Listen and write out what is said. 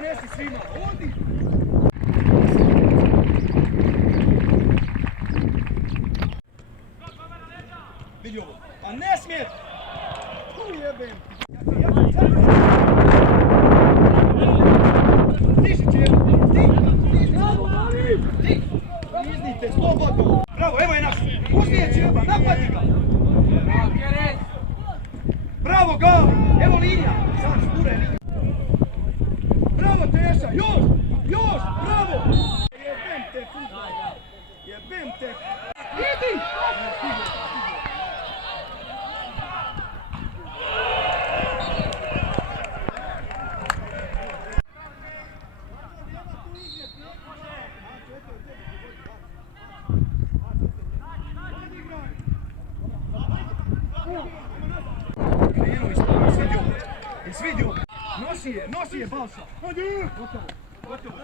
donesi svima. Odi. Vidi ovo. A ne smije! Ujebem! Stiši cijelo! Iznite, slobodno! Bravo, evo je naš! Uzmi je Čeba, napadi ga! Bravo, Gali! Evo linija! Sad, skure linija! Bravo, Teša! Još! Još! Bravo! Jebem te, futbol! Jebem te! Idi! Krenuo ispod, svidio. Nosi je Balša. Gotovo. Gotovo.